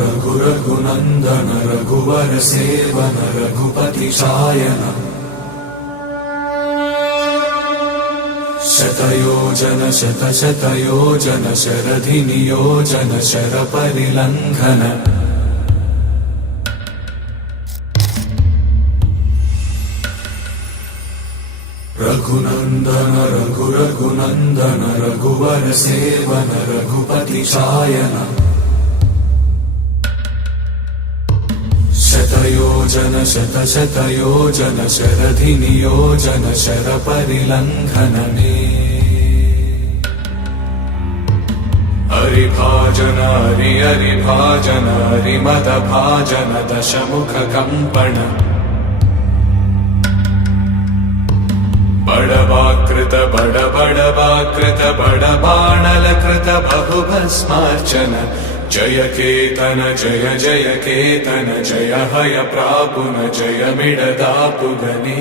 रघुरघुनन्दन रघुवर सेवन रघुपति शायन शतयोजन शतशतयोजन शरधि नियोजन शर परिलंघन रघुनन्दन रघुरघुनन्दन रघुवर सेवन रघुपति शायन शतयोजन शतशतयोजन शरधि नियोजन शर परिलंघन हरिभाजन हरिभाजन हरिमद भाजन दशमुख कंपन बड़वाकृत बड़वाकृत बड़बाणलकृत बहुभस्मार्चन जय केतन जय जय केतन जय हय प्रापुन जय मिडदापुगने।